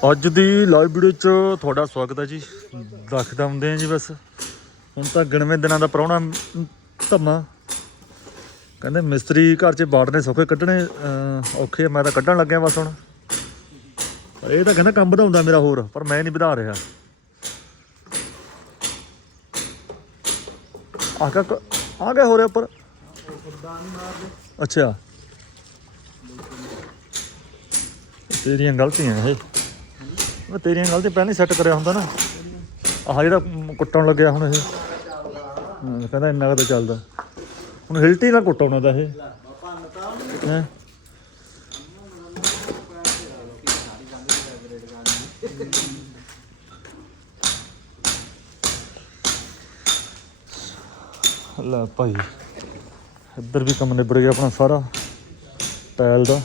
ਅੱਜ ਦੀ live video 'ਚ ਤੁਹਾਡਾ ਸਵਾਗਤ ਹੈ ਜੀ। ਰੱਖਦਾ ਹੁੰਦੇ ਆ ਜੀ ਬਸ। ਹੁਣ ਤਾਂ ਗਿਣਵੇਂ ਦਿਨਾਂ ਦਾ ਪ੍ਰਾਹੁਣਾ ਧੰਮਾ। ਕਹਿੰਦੇ ਮਿਸਤਰੀ ਘਰ 'ਚ ਬਾੜਨੇ ਸੌਖੇ ਕੱਢਣੇ ਔਖੇ ਮੈਂ ਤਾਂ ਕੱਢਣ ਲੱਗਿਆ ਬਸ ਹੁਣ। ਪਰ ਇਹ ਤਾਂ ਕਹਿੰਦਾ ਕੰਮ ਵਧਾਉਂਦਾ ਮੇਰਾ ਹੋਰ, ਪਰ ਮੈਂ ਨਹੀਂ ਵਧਾ ਰਿਹਾ। ਆ ਕਾ ਆ ਗਿਆ ਹੋ ਰਿਹਾ ਉੱਪਰ। ਅੱਛਾ। ਤੇਰੀਆਂ ਗਲਤੀਆਂ ਇਹ। ਉਹ ਤੇਰੀਆਂ ਗਲਤੀਆਂ ਪਹਿਲਾਂ ਹੀ ਸੈੱਟ ਕਰਿਆ ਹੁੰਦਾ ਨਾ। ਆਹ ਜਿਹੜਾ ਕੁੱਟਣ ਲੱਗਿਆ ਹੁਣ ਇਹ। ਹਾਂ, ਕਹਿੰਦਾ ਇੰਨਾ ਕੁ ਤਾਂ ਚੱਲਦਾ। ਹੁਣ ਹਿਲਟੀ ਨਾਲ ਕੁੱਟ ਆਉਣਾ ਦਾ ਇਹ। ਹੈਂ? ਲੈ ਭਾਈ ਇੱਧਰ ਵੀ ਕੰਮ ਨਿਬੜ ਗਿਆ ਆਪਣਾ ਸਾਰਾ। ਟਾਇਲ ਦਾ।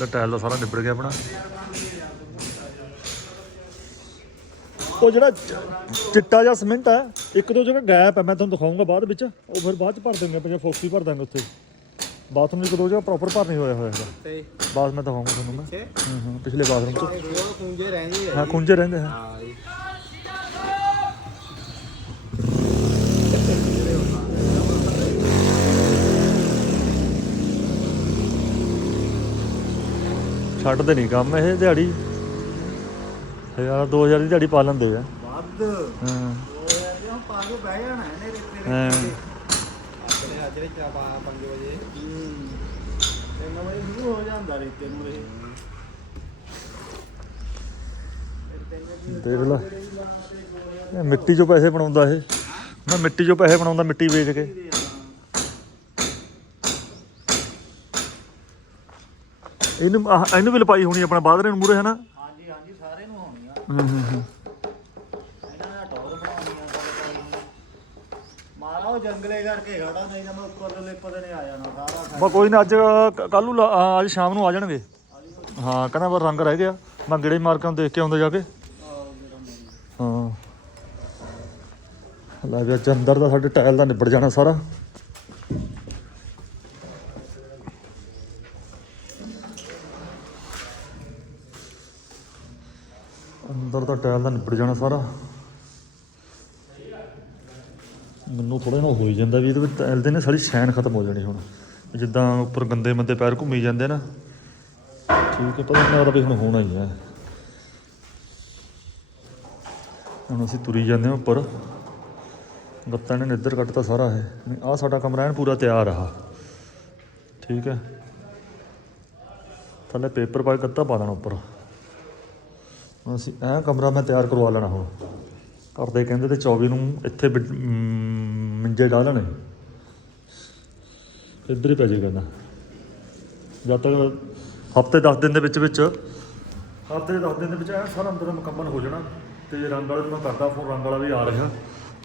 ਦਾ ਟਾਇਲ ਦਾ ਸਾਰਾ ਨਿਬੜ ਗਿਆ ਆਪਣਾ। ਉਹ ਜਿਹੜਾ ਚ- ਚਿੱਟਾ ਜਿਹਾ ਸੀਮੈਂਟ ਹੈ ਇੱਕ ਦੋ ਜਗ੍ਹਾ ਗੈਪ ਹੈ ਮੈਂ ਤੁਹਾਨੂੰ ਦਿਖਾਉਂਗਾ ਬਾਅਦ ਵਿੱਚ। ਉਹ ਫਿਰ ਬਾਅਦ ਚ ਭਰ ਦਾਂਗੇ ਆਪਾਂ ਫੋਕਸੀ ਭਰ ਦਾਂਗੇ ਉੱਥੇ। ਬਾਥਰੂਮ ਇੱਕ ਦੋ ਜਗ੍ਹਾ ਪ੍ਰੋਪਰ ਭਰ ਨਹੀਂ ਹੋਇਆ ਹੋਇਆ ਹੈਗਾ। ਤੇ ਬਾਅਦ ਮੈਂ ਦਿਖਾਉਂਗਾ ਤੁਹਾਨੂੰ ਮੈਂ। ਛੇ ਹਾਂ ਹਾਂ ਪਿਛਲੇ ਬਾਥਰੂਮ ਚ। ਉਹ ਕੁੰਜੇ ਰਹਿੰਦੀ ਹੈ ਹਾਂ ਖੁੰਝੇ ਰਹਿੰਦੇ ਹਾਂ ਹਾਂ ਜੀ ਛੱਡਦੇ ਨਹੀਂ ਕੰਮ ਇਹ ਦਿਹਾੜੀ। ਹਜ਼ਾਰ 2000 ਦੀ ਦਿਹਾੜੀ ਪਾ ਲੈਂਦੇ ਆ। ਵੱਧ। ਹਾਂ। ਉਹ ਯਾਰ ਪਾ ਕੇ ਬਹਿ ਜਾਣਾ ਇਹਨੇ ਤੇਰੇ ਹਾਂ। ਆਪਣੇ ਅੱਜ ਦੇ ਚਾ 5 ਵਜੇ। ਹੂੰ। ਤੇ ਮੈਂ ਵਜੇ ਸ਼ੁਰੂ ਹੋ ਜਾਂਦਾ ਰੇਤੇ ਨੂੰ ਇਹ ਦੇਖ ਲੈ। ਮਿੱਟੀ ਚੋਂ ਪੈਸੇ ਬਣਾਉਂਦਾ ਇਹ। ਮੈਂ ਮਿੱਟੀ ਚੋਂ ਪੈਸੇ ਬਣਾਉਂਦਾ ਮਿੱਟੀ ਵੇਚ ਕੇ। ਇਹਨੂੰ ਆਹ, ਇਹਨੂੰ ਵੀ ਲਪਾਈ ਹੋਣੀ ਆਪਣਾ ਬਾਦਰੇ ਨੂੰ ਮੂਰੇ ਹੈ ਨਾ ਹਾਂਜੀ ਹਾਂਜੀ ਸਾਰੇ ਨੂੰ ਹੋਣੀਆਂ ਹੂੰ ਹੂੰ ਹੂੰ। ਇਹਨਾਂ ਦਾ ਟੌਰ ਬਣਾਉਣੀਆਂ ਗੱਲ ਮਾਰਾ ਉਹ ਜੰਗਲੇ ਕਰਕੇ ਖੜਾ ਨਹੀਂ ਤਾਂ ਮੈਂ ਉੱਪਰ ਤੋਂ ਲਿਪ ਦੇ ਨੇ ਆ ਜਾਣਾ ਸਾਰਾ ਬਾ ਕੋਈ ਨਾ ਅੱਜ ਕੱਲ ਨੂੰ ਲਾ- ਅੱਜ ਸ਼ਾਮ ਨੂੰ ਆ ਜਾਣਗੇ। ਹਾਂ ਕਹਿੰਦਾ ਰੰਗ ਰਹਿ ਗਿਆ। ਮੈਂ ਗੇੜੇ ਮਾਰ ਕੇ ਉਹਨੂੰ ਦੇਖ ਕੇ ਆਉਂਦਾ ਜਾ ਕੇ। ਹਾਂ। ਲੈ ਵੀ ਅੱਜ ਅੰਦਰ ਦਾ ਸਾਡੇ ਟਾਇਲ ਦਾ ਨਿਬੜ ਜਾਣਾ ਸਾਰਾ। ਅੰਦਰ ਦਾ ਟਾਇਲ ਦਾ ਨਿਬੜ ਜਾਣਾ ਸਾਰਾ। ਮੈਨੂੰ ਥੋੜਾ ਜਿਹਾ ਹੋ ਜਾਂਦਾ ਵੀ ਇਹਦੇ ਵਿੱਚ ਟਾਇਲ ਦੇ ਨੇ ਸਾਰੀ ਸ਼ੈਨ ਖਤਮ ਹੋ ਜਾਣੀ ਹੁਣ। ਜਿੱਦਾਂ ਉੱਪਰ ਗੰਦੇ ਮੰਦੇ ਪੈਰ ਘੁੰਮੀ ਜਾਂਦੇ ਨਾ, ਠੀਕ ਹੈ, ਪਤਾ ਨਹੀਂ ਲੱਗਦਾ ਵੀ ਹੁਣ ਹੋਣਾ ਹੀ ਹੈ। ਹੁਣ ਅਸੀਂ ਤੁਰੀ ਜਾਂਦੇ ਹਾਂ ਉੱਪਰ। ਗੱਤਾਂ ਨੇ ਇੱਧਰ ਕੱਟਤਾ ਸਾਰਾ ਇਹ। ਆਹ ਸਾਡਾ ਕਮਰਾ ਐਨ ਪੂਰਾ ਤਿਆਰ ਆ ਠੀਕ ਹੈ। ਥੱਲੇ ਪੇਪਰ ਪਾ ਕੇ ਗੱਤਾ ਪਾ ਦੇਣਾ ਉੱਪਰ। ਅਸੀਂ ਇਹ ਕਮਰਾ ਮੈਂ ਤਿਆਰ ਕਰਵਾ ਲੈਣਾ ਹੁਣ। ਕਰਦੇ ਕਹਿੰਦੇ ਤੇ 24 ਨੂੰ ਇੱਥੇ ਬਿ- ਮ, ਲੈਣੇ। ਇੱਧਰ ਹੀ ਪੈ ਜਾਏਗਾ ਨਾ। ਜਦ ਤੱਕ ਹਫ਼ਤੇ 10 ਦਿਨ ਦੇ ਵਿੱਚ ਵਿੱਚ ਹਫ਼ਤੇ 10 ਦਿਨ ਦੇ ਵਿੱਚ ਇਹ ਸਾਰਾ ਅੰਦਰ ਮੁਕੰਮਲ ਹੋ ਜਾਣਾ। ਤੇ ਰੰਗ ਵਾਲੇ ਨੂੰ ਮੈਂ ਕਰਦਾ ਫੋਨ ਰੰਗ ਵਾਲਾ ਵੀ ਆ ਰਿਹਾ।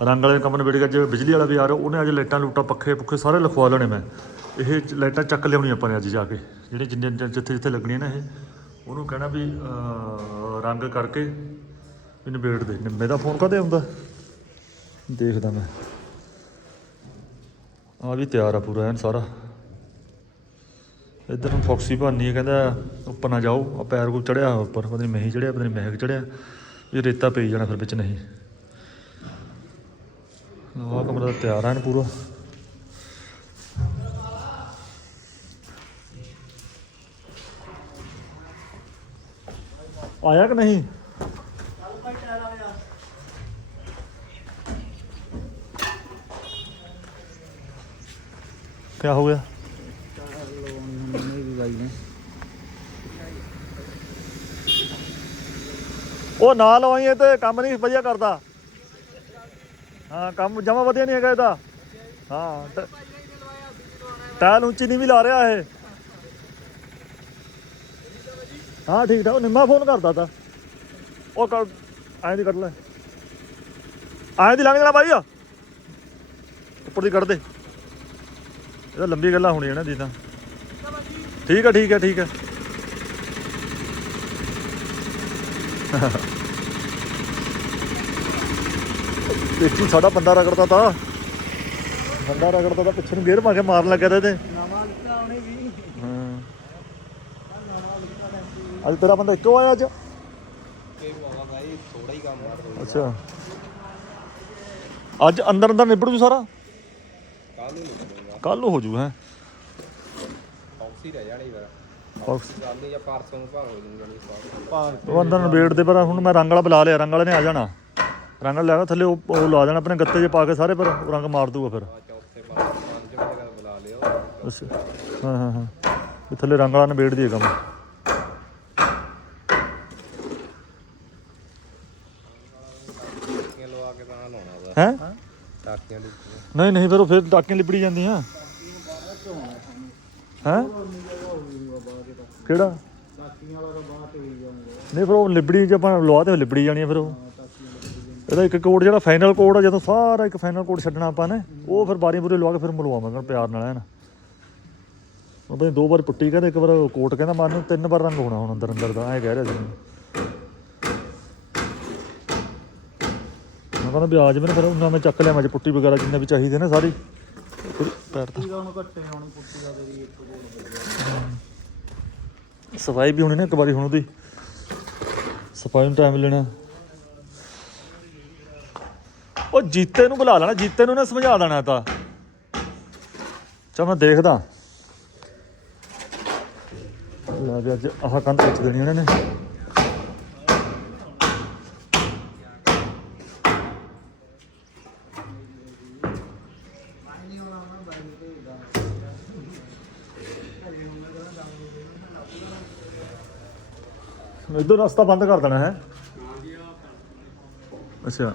ਰੰਗ ਵਾਲੇ ਕੰਮ ਨਿਬੜ ਗਿਆ ਜੇ ਬਿਜਲੀ ਵਾਲਾ ਵੀ ਆ ਰਿਹਾ ਉਹਨੇ ਅੱਜ ਲਾਈਟਾਂ ਲੂਟਾਂ ਪੱਖੇ ਪੁੱਖੇ ਸਾਰੇ ਲਿਖਵਾ ਲੈਣੇ ਮੈਂ। ਇਹ ਲਾਈਟਾਂ ਚੱਕ ਲਿਆਉਣੀ ਆਪਾਂ ਨੇ ਅੱਜ ਜਾ ਕੇ। ਜਿਹੜੇ ਜਿੰਨੇ ਜਿੱਥੇ ਜਿੱਥੇ ਲੱਗਣੀਆਂ ਨੇ ਇਹ। ਉਹਨੂੰ ਕਹਿਣਾ ਵੀ ਰੰਗ ਕਰਕੇ ਵੀ ਨਿਬੇੜ ਦੇ। ਨਿੰਮੇ ਦਾ ਫੋਨ ਕਦੇ ਆਉਂਦਾ? ਦੇਖਦਾ ਮੈਂ। ਆ ਵੀ ਤਿਆਰ ਆ ਪੂਰਾ ਐਨ ਸਾਰਾ। ਇੱਧਰ ਨੂੰ ਫੌਕਸੀ ਭਾਨੀ ਕਹਿੰਦਾ ਉੱਪਰ ਨਾ ਜਾਓ ਆ ਪੈਰ ਕੋਲ ਚੜਿਆ ਉੱਪਰ, ਪਤਾ ਨਹੀਂ ਮਹੀਂ ਚੜਿਆ, ਪਤਾ ਨਹੀਂ ਮਹਿਕ ਚੜਿਆ। ਇਹ ਰੇਤਾ ਪਈ ਜਾਣਾ ਫਿਰ ਵਿੱਚ ਨਹੀਂ। ਆਹ ਕਮਰਾ ਤਿਆਰ ਆ ਐਨ ਪੂਰਾ। ਆਇਆ ਕਿ ਨਹੀਂ ਕੀ ਹੋ ਗਿਆ ਉਹ ਨਾ ਲਵਾਈ ਇਹ ਤੇ ਕੰਮ ਨਹੀਂ ਵਧੀਆ ਕਰਦਾ। ਹਾਂ, ਕੰਮ ਜਮਾ ਵਧੀਆ ਨਹੀਂ ਹੈਗਾ ਇਹਦਾ। ਹਾਂ, ਟ- ਟਾਇਲ ਉੱਚੀ ਨਹੀਂ ਵੀ ਲਾ ਰਿਹਾ ਇਹ। ਹਾਂ ਠੀਕ ਠਾਕ। ਨਿੰਮਾ ਫੋਨ ਕਰਦਾ ਤਾ। ਉਹ ਕਰ ਐਂ ਦੀ ਕੱਢ ਲੈ। ਐਂ ਦੀ ਲੰਘ ਜਾਣਾ ਬਾਈ ਆ ਉੱਪਰ ਦੀ ਕੱਢ ਦੇ। ਇਹ ਤਾਂ ਲੰਬੀ ਗੱਲਾਂ ਹੋਣੀਆਂ ਨਾ ਦੀ ਤਾਂ। ਠੀਕ ਆ ਠੀਕ ਆ ਠੀਕ ਆ। ਦੇਖੀ ਸਾਡਾ ਬੰਦਾ ਰਗੜਦਾ ਤਾ। ਬੰਦਾ ਰਗੜਦਾ ਤਾਂ ਪਿੱਛੇ ਨੂੰ ਗੇਰ ਪਾ ਕੇ ਮਾਰਨ ਲੱਗਿਆ ਤਾ ਨਵਾਂ ਲਿਆ ਅੱਜ ਤੇਰਾ ਬੰਦਾ ਇੱਕੋ ਆਇਆ ਅੱਜ? ਕਿ ਬਾਬਾ ਭਾਈ ਥੋੜਾ ਹੀ ਕੰਮ ਕਰ ਦੋ ਅੱਛਾ। ਅੱਜ ਅੰਦਰ ਅੰਦਰ ਨਿਬੜ ਜੂ ਸਾਰਾ? ਕੱਲ ਨੂੰ ਨਹੀਂ ਕੱਲ ਹੋ ਜੂ, ਹੈ। ਆਫਸੀ ਰਹਿ ਜਾਣੀ ਫਿਰ ਬਾਕਸ ਕੱਲ ਜਾਂ ਪਰਸੋਂ ਨੂੰ ਭਾਵੇਂ ਹੋ ਜੂਗਾ ਸਾਰਾ ਉਹ ਅੰਦਰ ਨਿਬੇੜ ਦੇ ਪਰ ਹੁਣ ਮੈਂ ਰੰਗ ਵਾਲਾ ਬੁਲਾ ਲਿਆ, ਰੰਗ ਵਾਲੇ ਨੇ ਆ ਜਾਣਾ। ਰੰਗ ਵਾਲਾ ਲਿਆ ਥੱਲੇ ਉਹ ਲਾ ਦੇਣਾ ਆਪਣੇ ਗੱਤੇ 'ਚ ਪਾ ਕੇ ਸਾਰੇ ਪਰ ਉਹ ਰੰਗ ਮਾਰ ਦੂਗਾ ਫਿਰ। ਹਾਂ ਹਾਂ ਹਾਂ। ਥੱਲੇ ਰੰਗ ਵਾਲਾ ਨਿਬੇੜ ਦੀਏ ਕੰਮ ਟਾਕੀਆਂ ਲਵਾ ਕੇ ਤਾਂ ਲਾਉਣਾ ਵਾ ਹੈ? ਟਾਕੀਆਂ ਨਹੀਂ ਨਹੀਂ ਫਿਰ ਉਹ ਫਿਰ ਟਾਕੀਆਂ ਲਿਬੜੀ ਜਾਂਦੀਆਂ। ਹੈ? ਕਿਹੜਾ? ਟਾਕੀਆਂ ਵਾਲਾ ਤਾਂ ਬਾਅਦ ਤੇ ਹੋਈ ਜਾਊਗਾ ਨਹੀਂ ਫਿਰ ਉਹ ਲਿਬੜੀ ਜੇ ਆਪਾਂ ਲਵਾ ਤੇ ਲਿਬੜੀ ਜਾਣੀ ਫਿਰ ਉਹ। ਇਹਦਾ ਇੱਕ ਕੋਡ ਜਿਹੜਾ ਫਾਈਨਲ ਕੋਡ ਆ ਜਦੋਂ ਸਾਰਾ ਇੱਕ ਫਾਈਨਲ ਕੋਡ ਛੱਡਣਾ ਆਪਾਂ ਨੇ ਉਹ ਫਿਰ ਬਾਰੀ ਬੁਰੀ ਲਵਾ ਕੇ ਫਿਰ ਮਲਵਾਵਾਂਗੇ ਪਿਆਰ ਨਾਲ ਐਨ ਉਹ ਤਾਂ ਦੋ ਵਾਰ ਪੁੱਟੀ ਕਹਿੰਦੇ ਇੱਕ ਵਾਰ ਕੋਟ ਕਹਿੰਦਾ ਮਾਰਨ ਤਿੰਨ ਵਾਰ ਰੰਗ ਹੋਣਾ ਹੁਣ ਅੰਦਰ ਅੰਦਰ ਦਾ ਐ ਕਹਿ ਰਿਹਾ ਸੀ। ਮੈਂ ਕਹਿੰਦਾ ਵੀ ਆ ਜਾਵੇ ਨਾ ਫਿਰ ਉਹਨਾਂ ਮੈਂ ਚੱਕ ਲਿਆ ਮੈਂ ਪੁੱਟੀ ਵਗੈਰਾ ਜਿੰਨੇ ਵੀ ਚਾਹੀਦੇ ਨੇ ਸਾਰੀ। ਫਿਰ ਪੈਰ ਤਾਂ ਉਹਨੂੰ ਘੱਟੇ ਹੋਣੀ ਪੁੱਟੀ ਦਾ ਤੇਰੀ ਇੱਕ ਗੋਲ ਸਫ਼ਾਈ ਵੀ ਹੋਣੀ ਨਾ ਇੱਕ ਵਾਰੀ ਹੁਣ ਉਹਦੀ। ਸਫ਼ਾਈ ਨੂੰ ਟਾਈਮ ਲੈਣਾ। ਉਹ ਜੀਤੇ ਨੂੰ ਬੁਲਾ ਲੈਣਾ ਜੀਤੇ ਨੂੰ ਨਾ ਸਮਝਾ ਦੇਣਾ ਤਾਂ। ਚਾ ਮੈਂ ਦੇਖਦਾ। ਲੈ ਵੀ ਅੱਜ ਆਹ ਕੰਨ ਪੁੱਛ ਦੇਣੀ ਉਹਨਾਂ ਨੇ। ਇਧਰ ਰਸਤਾ ਬੰਦ ਕਰ ਦੇਣਾ ਹੈ। ਅੱਛਾ।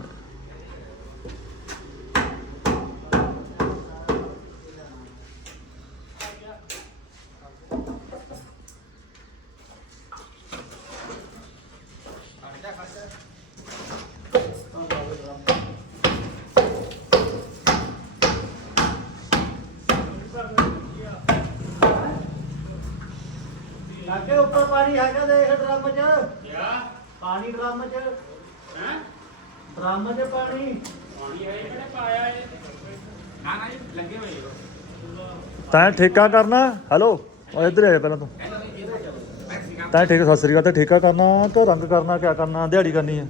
ਲਾਗੇ ਉੱਪਰ ਪਾਣੀ ਹੈਗਾ ਦੇਖ ਡਰਮ 'ਚ ਕਿਆ ਪਾਣੀ ਡਰਮ 'ਚ। ਹੈ? ਡਰਮ 'ਚ ਪਾਣੀ। ਤੈਂ ਠੇਕਾ ਕਰਨਾ? ਹੈਲੋ ਉਹ ਇੱਧਰ ਆ ਜਾ ਪਹਿਲਾਂ ਤੂੰ। ਤੈਂ ਠੇਕਾ ਸਤਿ ਸ੍ਰੀ ਅਕਾਲ ਤੇ ਠੇਕਾ ਕਰਨਾ ਕਿ ਰੰਗ ਕਰਨਾ ਕਿਆ ਕਰਨਾ ਦਿਹਾੜੀ ਕਰਨੀ ਹੈ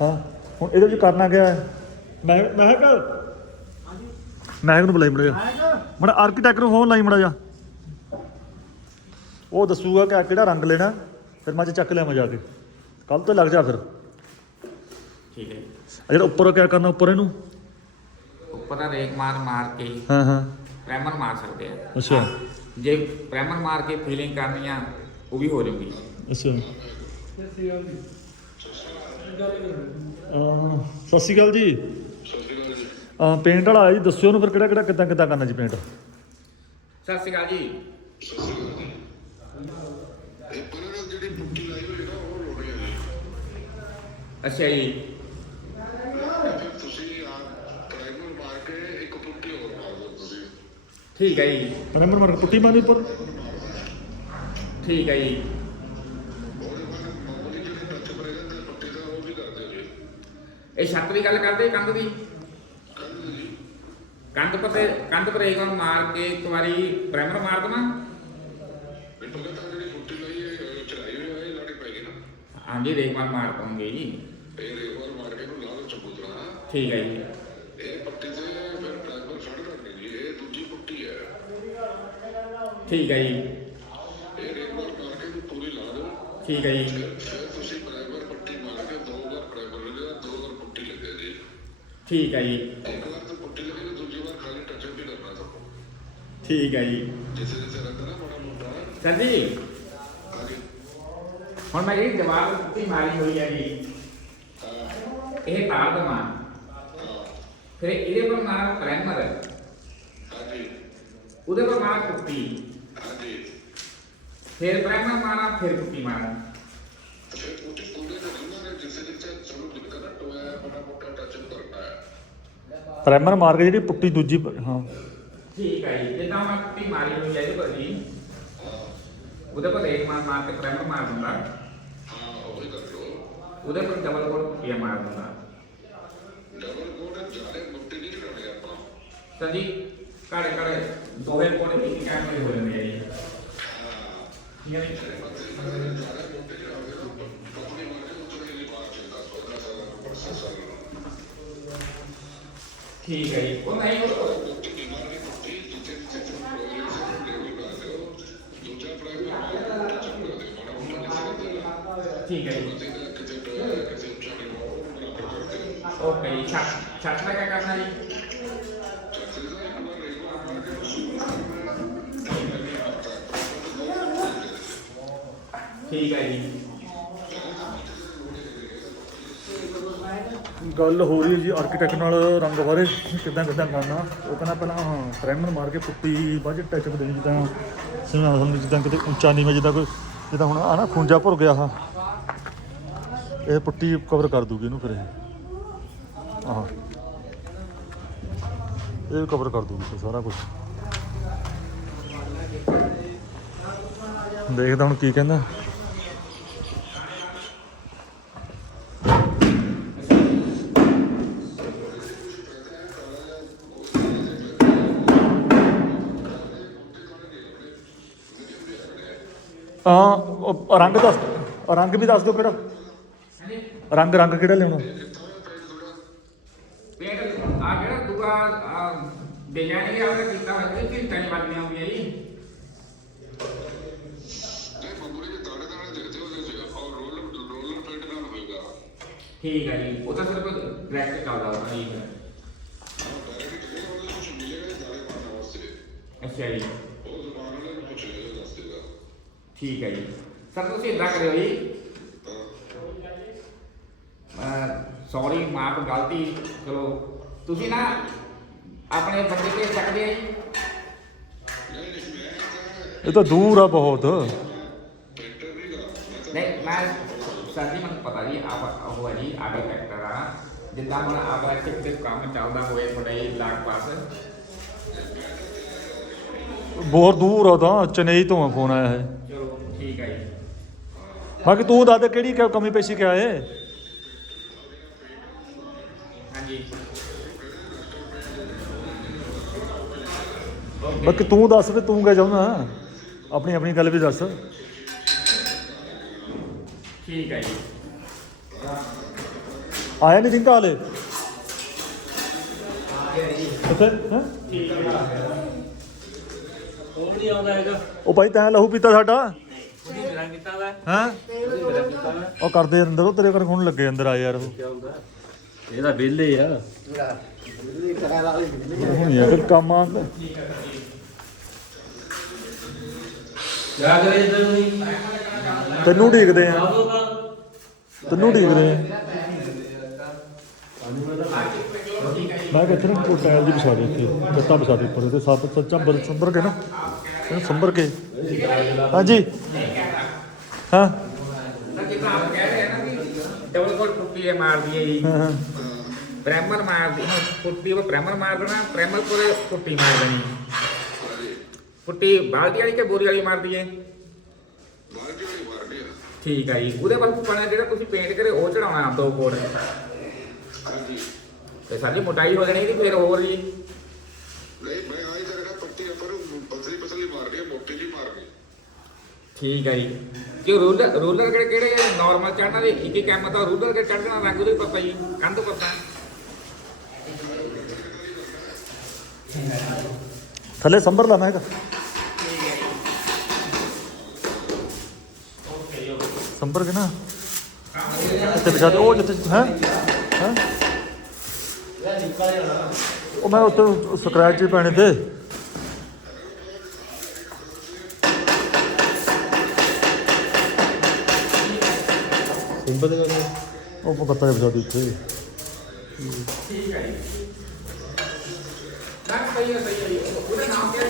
ਹਾਂ ਹੁਣ ਇਹਦੇ ਵਿੱਚ ਕਰਨਾ ਕਿਆ ਹੈ? ਮੈਂ ਮੈਂ ਕਿਹਾ ਮੈਂ ਨੂੰ ਬੁਲਾਈ ਮੜਿਆ ਮੜਾ ਆਰਕੀਟੈਕਟ ਨੂੰ ਫੋਨ ਲਾਈ ਮੜਾ ਜਾ। ਉਹ ਦੱਸੂਗਾ ਕਿ ਕਿਹੜਾ ਰੰਗ ਲੈਣਾ। ਫਿਰ ਮੈਂ ਅੱਜ ਚੱਕ ਲਿਆਵਾਂ ਜਾ ਕੇ। ਕੱਲ ਤੋਂ ਲੱਗ ਜਾ ਫਿਰ। ਠੀਕ ਹੈ। ਆ ਜਿਹੜਾ ਉੱਪਰ ਕਿਆ ਕਰਨਾ ਉੱਪਰ ਇਹਨੂੰ? ਉੱਪਰ ਦਾ ਰੇਕ ਮਾਰ ਮਾਰ ਕੇ ਹਾਂ ਹਾਂ ਪ੍ਰਾਈਮਰ ਮਾਰ ਸਕਦੇ ਆ। ਅੱਛਾ। ਜੇ ਪ੍ਰਾਈਮਰ ਮਾਰ ਕੇ ਫੀਲਿੰਗ ਕਰਨੀ ਆ ਉਹ ਵੀ ਹੋ ਜਾਊਗੀ ਅੱਛਾ। ਸਤਿ ਸ਼੍ਰੀ ਅਕਾਲ ਜੀ। ਅਹ ਪੇਂਟ ਵਾਲਾ ਆਇਆ ਜੀ ਦੱਸਿਓ ਉਹਨੂੰ ਫਿਰ ਕਿਹੜਾ ਕਿਹੜਾ ਕਿੱਦਾਂ ਕਿੱਦਾਂ ਕਰਨਾ ਜੀ ਪੇਂਟ ਸਤਿ ਸ਼੍ਰੀ ਅਕਾਲ ਜੀ। ਅੱਛਾ ਜੀ। ਤੁਸੀਂ ਆ ਪ੍ਰਾਈਮਰ ਮਾਰ ਕੇ ਇੱਕ ਪੁੱਟੀ ਹੋਰ ਮਾਰ ਦਿਓ ਤੁਸੀਂ। ਠੀਕ ਹੈ ਜੀ। ਨੰਬਰ ਮਾਰ ਕੇ ਪੁੱਟੀ ਮਾਰਨੀ ਉੱਪਰ। ਠੀਕ ਹੈ ਜੀ। ਉਹਦੇ ਬਾਅਦ ਮਾਮੂਲੀ ਜਿਹੜੇ ਟੱਚ ਪਰੇਗਾ ਤੇ ਪੁੱਟੀ ਦਾ ਉਹ ਵੀ ਕਰ ਦਿਓ ਜੀ। ਇਹ ਛੱਤ ਦੀ ਗੱਲ ਕਰਦੇ ਕੰਧ ਦੀ? ਕੰਧ ਜੀ। ਕੰਧ ਪਰ ਤੇ ਕੰਧ ਪਰ ਇੱਕ ਵਾਰ ਮਾਰ ਕੇ ਇੱਕ ਵਾਰੀ ਪ੍ਰਾਈਮਰ ਮਾਰ ਦੇਣਾ ਮੈਨੂੰ ਕਹਿੰਦਾ ਜਿਹੜੀ ਪੁੱਟੀ ਲਈ ਹੈ ਚੜਾਈ ਹੋਈ ਹੈ ਇਹ ਲਾੜੀ ਪੈ ਗਈ ਨਾ। ਹਾਂਜੀ ਰੇਕ ਮਾਰ ਮਾਰ ਪਾਉਂਗੇ ਜੀ ਇਹ ਇੱਕ ਵਾਰ ਮਾਰ ਕੇ ਇਹਨੂੰ ਲਾ ਦੋ ਚਬੂਤਰਾ ਠੀਕ ਹੈ ਜੀ। ਇਹ ਪੱਟੀ ਤੇ ਫਿਰ ਪ੍ਰਾਈਮਰ ਖੜ ਕਰਨੀ ਜੀ ਇਹ ਦੂਜੀ ਪੁੱਟੀ ਹੈ। ਠੀਕ ਹੈ ਜੀ। ਇਹ ਪੂਰੀ ਲਾ ਦਿਓ। ਠੀਕ ਹੈ ਜੀ। ਫਿਰ ਤੁਸੀਂ ਪ੍ਰਾਈਮਰ ਪੱਟੀ ਮਾਰ ਕੇ ਦੋ ਵਾਰ ਪ੍ਰਾਈਮਰ ਲੱਗੇਗਾ ਦੋ ਵਾਰ ਪੁੱਟੀ ਲੱਗੇਗੀ ਜੀ। ਠੀਕ ਹੈ ਜੀ। ਇੱਕ ਵਾਰ ਤਾਂ ਪੁੱਟੀ ਲੱਗੇਗੀ ਦੂਜੀ ਵਾਰ ਖਾਲੀ ਟੱਚ ਵੀ ਕਰਨਾ ਤੁਹਾਨੂੰ ਠੀਕ ਹੈ ਜੀ। ਜਿਸੇ ਜਿਸੇ ਰੱਖਣਾ ਬੜਾ ਮੁੰਡਾ ਸਰ ਜੀ। ਹੁਣ ਮੈਂ ਜਿਹੜੀ ਦੀਵਾਰ ਉੱਤੇ ਮਾਰੀ ਹੋਈ ਹੈ ਜੀ। ਇਹ ਤਾਰ ਦਾ ਫਿਰ ਇਹਦੇ ਪਰ ਮਾਰਾ ਪ੍ਰਾਈਮਰ ਹਾਂਜੀ। ਉਹਦੇ ਪਰ ਮਾਰਾ ਕੁੱਤੀ ਹਾਂਜੀ। ਫਿਰ ਪ੍ਰਾਈਮਰ ਮਾਰਾ ਫਿਰ ਕੁੱਤੀ ਮਾਰਾ। ਹੈ ਪ੍ਰਾਈਮਰ ਮਾਰ ਕੇ ਜਿਹੜੀ ਪੁੱਟੀ ਦੂਜੀ ਪ- ਹਾਂ। ਠੀਕ ਹੈ ਜੀ ਜਿੱਦਾਂ ਮੈਂ ਕੁੱਤੀ ਮਾਰੀ ਹੋਈ ਹੈ ਇਹਦੇ ਪਰ ਜੀ। ਉਹਦੇ ਪਰ ਇੱਕ ਮਾਰ ਮਾਰ ਕੇ ਪ੍ਰਾਈਮਰ ਮਾਰ ਦਿੰਦਾ। ਹਾਂ ਉਹ ਹੀ ਕਰ ਲਓ। ਉਹਦੇ ਪਰ ਡਬਲ ਕੋਡ ਕੁੱਤੀਆਂ ਮਾਰ ਦਿੰਦਾ ਡਬਲ ਕੋਡ ਜ਼ਿਆਦਾ ਮੁੱਟੀ ਨਹੀਂ ਚੜਾਉਣੀ ਆਪਾਂ ਸਰ ਜੀ ਕਾੜੇ ਕਾੜੇ ਦੋਵੇਂ ਕੋਡ ਇੱਕ ਕੈਮਰੇ ਹੋ ਜਾਂਦੇ ਆ ਜੀ ਠੀਕ ਹੈ ਜੀ ਉਹ ਨਹੀਂ ਉਹ ਠੀਕ ਹੈ ਜੀ ਓਕੇ ਜੀ ਛੱਟ ਛੱਟ ਦਾ ਕੀ ਕਰਨਾ ਜੀ ਠੀਕ ਹੈ ਜੀ ਗੱਲ ਹੋ ਰਹੀ ਹੈ ਜੀ ਆਰਕੀਟੈਕਟ ਨਾਲ ਰੰਗ ਬਾਰੇ, ਕਿਦਾਂ ਕਿਦਾਂ ਕਰਨਾ। ਉਹ ਕਹਿੰਦਾ ਪਹਿਲਾਂ ਪ੍ਰਾਈਮਰ ਮਾਰ ਕੇ ਪੁੱਟੀ ਬਜਟ ਟੱਚ ਦੇ ਜਿੱਦਾਂ ਸਿਮਾ ਸਾਨੂੰ ਜਿੱਦਾਂ ਕਿਤੇ ਉੱਚਾ ਨਹੀਂ ਜਿੱਦਾਂ ਕੋਈ, ਜਿੱਦਾਂ ਹੁਣ ਆ ਨਾ ਖੁੰਝਾ ਭੁਰ ਗਿਆ ਆ ਇਹ ਪੁੱਟੀ ਕਵਰ ਕਰ ਦੂਗੀ ਇਹਨੂੰ ਫਿਰ ਇਹ। ਆਹ। ਇਹ ਕਵਰ ਕਰ ਦੂਗੀ ਫਿਰ ਸਾਰਾ ਕੁਝ ਦੇਖਦਾ ਹੁਣ ਕੀ ਕਹਿੰਦਾ। ਉਹ ਰੰਗ ਦੱਸ ਰੰਗ ਵੀ ਦੱਸ ਦਿਓ ਕਿਹੜਾ। ਰੰਗ ਰੰਗ ਕਿਹੜਾ ਲਿਆਉਣਾ ਪੇਂਟ ਆ ਜਿਹੜਾ ਦੂਆ ਡਿਜ਼ਾਈਨ ਇਹ ਆਪਨੇ ਕੀਤਾ ਹੋਇਆ ਜੀ ਠੀਕ ਹੈ ਜੀ ਉਹ ਤਾਂ ਸਿਰਫ ਡਾਇਰੈਕਟ ਚੱਲਦਾ ਹੁੰਦਾ ਜੀ। ਅੱਛਾ ਜੀ। ਠੀਕ ਹੈ ਜੀ। ਸਰ ਤੁਸੀਂ ਇਦਾਂ ਕਰਿਓ ਜੀ ਸੌਰੀ ਮਾਫ ਗਲਤੀ ਚਲੋ ਤੁਸੀਂ ਨਾ ਆਪਣੇ ਬੰਦੇ ਤੇ ਸਕਦੇ ਆ ਜੀ ਇਹ ਤਾਂ ਦੂਰ ਆ ਬਹੁਤ ਨਹੀਂ ਮੈਂ ਸਰ ਜੀ ਮੈਨੂੰ ਪਤਾ ਜੀ ਆਪ ਉਹ ਹੈ ਜੀ ਆਡਾ ਫੈਕਟਰ ਆ ਜਿੱਦਾਂ ਹੁਣ ਇੱਥੇ ਕਿਤੇ ਕੰਮ ਚੱਲਦਾ ਹੋਏ ਤੁਹਾਡੇ ਲਾਗ ਪਾਸ ਬਹੁਤ ਦੂਰ ਆ ਤਾਂ ਚੇਨਈ ਤੋਂ ਫੋਨ ਆਇਆ ਹੈ ਚਲੋ ਠੀਕ ਹੈ ਜੀ ਬਾਕੀ ਤੂੰ ਦੱਸ ਦੇ ਕਿਹੜੀ ਕ- ਕਮੀ ਪੇਸ਼ੀ ਕਿਆ ਹੈ ਹਾਂਜੀ। ਬਾਕੀ ਤੂੰ ਦੱਸ ਵੀ ਤੂੰ ਕਿਆ ਚਾਹੁੰਦਾ ਆਪਣੀ ਆਪਣੀ ਗੱਲ ਵੀ ਦੱਸ। ਠੀਕ ਹੈ ਜੀ। ਆਇਆ ਨਹੀਂ ਦਿੰਦਾ ਹਾਲੇ? ਕਿੱਥੇ ਹੈਂ? ਉਹ ਨਹੀਂ ਆਉਂਦਾ ਹੈਗਾ। ਉਹ ਭਾਈ ਤੈਂ ਲਹੂ ਪੀਤਾ ਸਾਡਾ। ਕੀਤਾ ਵਾ। ਹੈਂ? ਉਹ ਕਰਦੇ ਅੰਦਰ ਉਹ ਤੇਰੇ ਕਰ ਹੁਣ ਲੱਗੇ ਅੰਦਰ ਆ ਯਾਰ ਉਹ। ਇਹਦਾ ਵਿਹਲੇ ਆ। ਹੁਣ ਯਾਰ ਕੰਮ ਆ। ਜਾ ਕਰੇ ਇਧਰ ਨੂੰ ਤੈਨੂੰ ਢੀਕਦੇ ਆ। ਤੈਨੂੰ ਢੀਕਦੇ ਆ। ਮੈਂ ਕਿਹਾ ਇੱਥੇ ਨਾ ਕੋਈ ਟਾਇਲ ਦੀ ਵਿਛਾ ਦੇ ਇੱਥੇ। ਗੱਤਾ ਵਿਛਾ ਦੇ ਉੱਪਰ। ਇਹਦੇ ਸੱਤ ਸੱਚਾ ਬਰ ਸੰਭਰ ਕੇ ਨਾ। ਸੰਭਰ ਕੇ। ਹਾਂਜੀ। ਹਾਂ। ਸਰ ਜਿੱਦਾਂ ਆਪ ਕਹਿ ਰਹੇ ਆ ਨਾ ਕਿ ਡਬਲ ਕੋਟ ਟੁੱਟੀ ਹੈ ਮਾਰਦੀ ਹੈ ਜੀ। ਹਾਂ ਹਾਂ। ਬ੍ਰਾਹਮਣ ਮਾਰਦੀ ਹੈ ਟੁੱਟੀ ਉਹ ਬ੍ਰਾਹਮਣ ਮਾਰ ਦੇਣਾ ਬ੍ਰਾਹਮਣ ਕੋਲੇ ਟੁੱਟੀ ਮਾਰ ਦੇਣੀ। ਟੁੱਟੀ ਬਾਲਟੀ ਵਾਲੀ ਕਿ ਬੋਰੀ ਵਾਲੀ ਮਾਰਦੀ ਹੈ? ਬਾਲਟੀ ਵਾਲੀ ਮਾਰਨੀ ਆ ਠੀਕ ਹੈ ਜੀ ਉਹਦੇ ਬਾਅਦ ਪਾਣਾ ਜਿਹੜਾ ਤੁਸੀਂ ਪੇਂਟ ਕਰੇ ਉਹ ਚੜਾਉਣਾ ਆਪ ਦੋ ਕੋਟ। ਹਾਂਜੀ ਤੇ ਸਾਡੀ ਮੋਟਾਈ ਹੋ ਜਾਣੀ ਤੇ ਫਿਰ ਹੋਰ ਜੀ। ਨਹੀਂ ਮੈਂ ਆਈ ਕਰੇਗਾ ਪੱਟੀ ਉੱਪਰ ਪਤਲੀ ਪਤਲੀ ਮਾਰਨੀ ਹੈ ਮੋਟੀ ਨਹੀਂ ਮਾਰਨੀ ਠੀਕ ਹੈ ਜੀ। ਕਿ ਰੂਲਰ ਰੂਲਰ ਕਿਹੜੇ ਕਿਹੜੇ ਨਾਰਮਲ ਚੜਨਾ ਦੇ ਇੱਕ ਹੀ ਕੰਮ ਤਾਂ ਰੂਲਰ ਕੇ ਚੜਨਾ ਰੰਗ ਉਹਦੇ ਪਤਾ ਜੀ ਕੰਧ ਪਤਾ ਥੱਲੇ ਸੰਭਰ ਲਾ ਮੈਂ ਕਿਹਾ। ਸੰਭਰ ਕੇ ਨਾ। ਇੱਥੇ ਵਿਛਾ ਉਹ ਜਿੱਥੇ ਹੈ? ਹੈ? ਉਹ ਮੈਂ ਉੱਤੇ ਸਕ੍ਰੈਚ ਹੀ ਪੈਣੇ ਤੇ। ਉਹ ਪਤਾ ਨਹੀਂ? ਵਿਛਾ ਦੇ ਇੱਥੇ ਠੀਕ ਹੈ ਜੀ ਨਾ ਸਹੀ ਹੈ। ਸਹੀ ਹੈ ਜੀ ਉਹਦਾ ਨਾਮ ਕੀ ਹੈ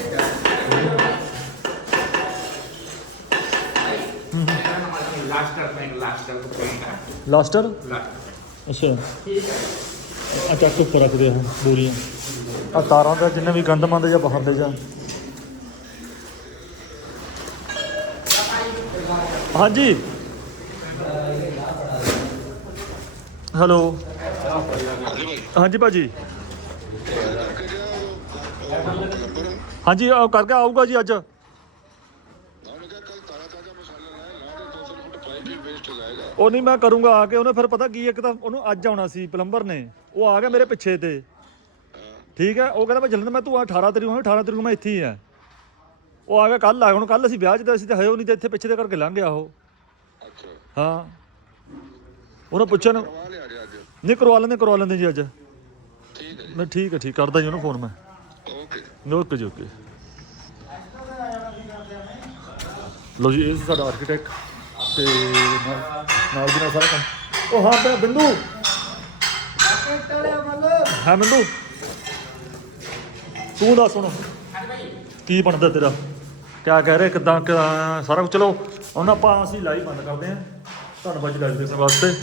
ਲਾਸਟਰ? ਪੈਨ ਲਾਸਟਰ ਪੈਨ ਲਾਸਟਰ ਲਾਸਟਰ ਅੱਛਾ ਆ ਚੱਕ ਉੱਪਰ ਰੱਖਦੇ ਆ ਬੋਰੀਆਂ। ਆ ਤਾਰਾਂ ਦਾ ਜਿੰਨੇ ਵੀ ਗੰਦ ਮੰਦ ਜਾਂ ਬਾਹਰ ਦੇ ਜਾ। ਹਾਂਜੀ। ਹੈਲੋ। ਹਾਂਜੀ ਭਾਜੀ। ਹਾਂਜੀ ਉਹ ਕਰਕੇ ਆਊਗਾ ਜੀ ਅੱਜ। ਉਹ ਨਹੀਂ ਮੈਂ ਕਰੂੰਗਾ ਆ ਕੇ ਉਹਨੇ ਫਿਰ ਪਤਾ ਕੀ ਇੱਕ ਤਾਂ ਉਹਨੂੰ ਅੱਜ ਆਉਣਾ ਸੀ ਪਲੰਬਰ ਨੇ। ਉਹ ਆ ਗਿਆ ਮੇਰੇ ਪਿੱਛੇ ਤੇ। ਠੀਕ ਹੈ ਉਹ ਕਹਿੰਦਾ ਮੈਂ ਜਲੰਧਰ ਮੈਂ ਤੂੰ ਆ 18 ਤਰੀਕ ਨੂੰ 18 ਤਰੀਕ ਨੂੰ ਮੈਂ ਇੱਥੇ ਹੀ ਆ। ਉਹ ਆ ਗਿਆ ਕੱਲ ਆ ਹੁਣ ਕੱਲ ਅਸੀਂ ਵਿਆਹ 'ਚ ਤਾਂ ਅਸੀਂ ਤਾਂ ਹੈ ਉਹ ਨਹੀਂ ਤੇ ਇੱਥੇ ਪਿੱਛੇ ਦੇ ਕਰਕੇ ਲੰਘ ਗਿਆ ਉਹ। ਅੱਛਾ। ਹਾਂ। ਉਹਨੇ ਪੁੱਛਿਆ ਨਾ ਕਰਵਾ ਲਿਆ ਜੀ ਅੱਜ ਨਹੀਂ ਕਰਵਾ ਲੈਂਦੇ ਕਰਵਾ ਲੈਂਦੇ ਜੀ ਅੱਜ। ਠੀਕ ਹੈ ਜੀ। ਮੈਂ ਠੀਕ ਹੈ ਠੀਕ ਕਰਦਾ ਜੀ ਉਹਨੂੰ ਫੋਨ ਮੈਂ। ਓਕੇ। ਓਕੇ ਜੀ ਓਕੇ। ਲੋ ਜੀ ਇਹ ਸੀ ਸਾਡਾ ਆਰਕੀਟੈਕਟ ਤੇ ਨਾਲ ਨਾਲ ਦੀ ਨਾਲ ਸਾਰਾ ਕੰਮ। ਉਹ ਹਾਂ ਬੇ ਬਿੰਦੂ। ਹਾਂ ਬਿੰਦੂ? ਤੂੰ ਦੱਸ ਹੁਣ। ਕੀ ਬਣਦਾ ਤੇਰਾ? ਕਿਆ ਕਹਿ ਰਹੇ ਕਿਦਾਂ ਸਾਰਾ ਕੁਝ ਚਲੋ। ਹੁਣ ਆਪਾਂ ਅਸੀਂ ਲਾਈਵ ਬੰਦ ਕਰਦੇ ਹਾਂ। ਧੰਨਵਾਦ ਜੀ ਲਾਈਵ ਦੇਖਣ ਵਾਸਤੇ।